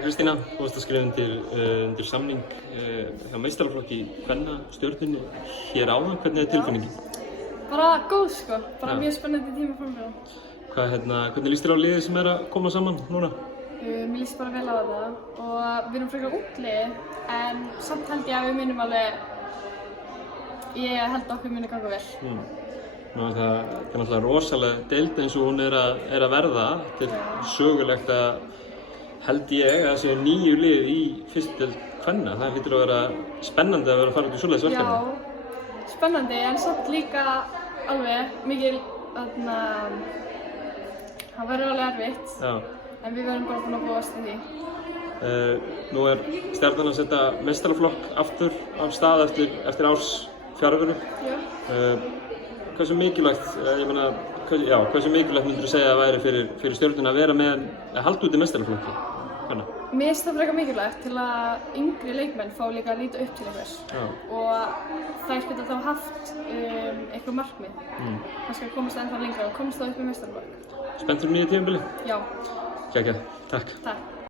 Kristína, þú varst að skrifa undir samning hjá meistaraflokki kvenna Stjörnunni hér áðan. Hvernig tilfinningin? Bara góð sko, bara mjög spennandi tíma framöndan. Hvernig líst þér á liðið sem að koma saman núna? Mér líst bara vel á það og við erum frekar ungt lið en samt held ég að við munum alveg, ég held að okkur muni ganga vel. Það er náttúrulega rosalega deild eins og hún er að verða. Þetta er sögulegt að held ég að það séu 9 lið í fyrstu deild kvenna. Það hlýtur að vera spennandi að vera að fara út í svoleiðis verkefni. Já, spennandi en samt líka alveg mikil, það verður alveg erfitt. Já. En við verðum bara búin að búast við því. Nú er Stjarnan að setja meistaraflokk aftur af stað eftir árs fjarveru. Já. Hversu mikilvægt, hversu mikilvægt myndir þú segja að væri fyrir Stjörnuna að vera með að halda út í meistaraflokki? Mér finnst það frekar mikilvægt til að yngri leikmenn fá líka að líta upp til einhvers. Og þær geta þá haft eitthvað markmið. Kannski að komast ennþá lengra og komast þá upp í meistaraflokk. Spenntur nýja tímabili? Já. Geggjað, takk. Takk.